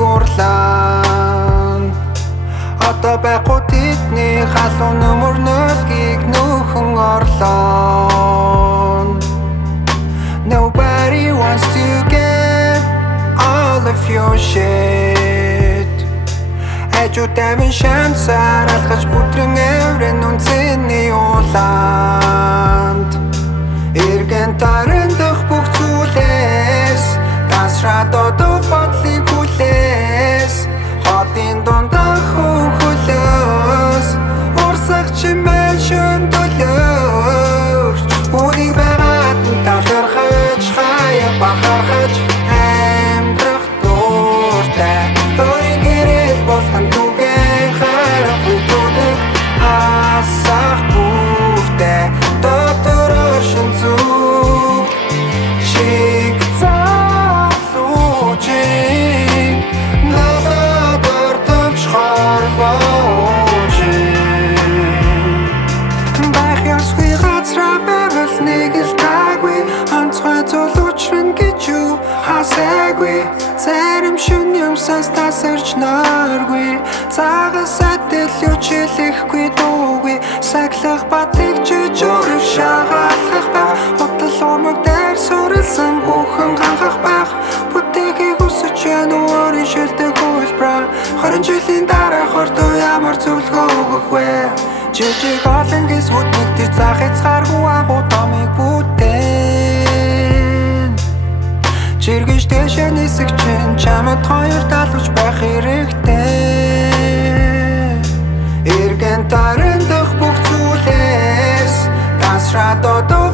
урлаан одоо байхгүй тэдний халуун нөмөрнөлгийг нөхөн орлоон. Nobody wants to get all of your shit. Эжүүдэмэн шамсаар алхаж бүтрэн эврэн үнцэнний улаанд эргэн тарандах бүх зүйлээс тасраад одоо бодлыг хүлээс хотын дундах хөлөөс урсах чимээ шөндөлөөрч үнийг байгаад талархаж хаяа бахархаж амьдрах дуртай өөрийн гэрэл болсон түгэн харах үтүдэг асах бүхтэй дотороо шинцүү чиг залуучing надад ортомч хорвоочing байх ёсгүй газраа байвал нэг л таагүй онцгой зулуучрын гэж юу хасаагүй зарим шүн юмсаас тасарч нойргүй цагаас адил юу ч хэлэхгүй дуугүй сахилах батэгчиж өөрөөр шагаалгах байх хотол ормог дээр суурилсан бүхэн ганхах байх бүтээхийг хүсэж байна өөрийн шилдэг хөлбраа 20 жилийн дараа хордоо ямар зөвлөгөө өгөх вэ жижиг олон гис хүднэгтэй цаах хязгааргүй агуу томыг бүтээн чиргэж дэшээ нисэх чинь чамд хоёр талвч байх хэрэгтэй эргэн тарандах бүх зүйлээс тасраад одоо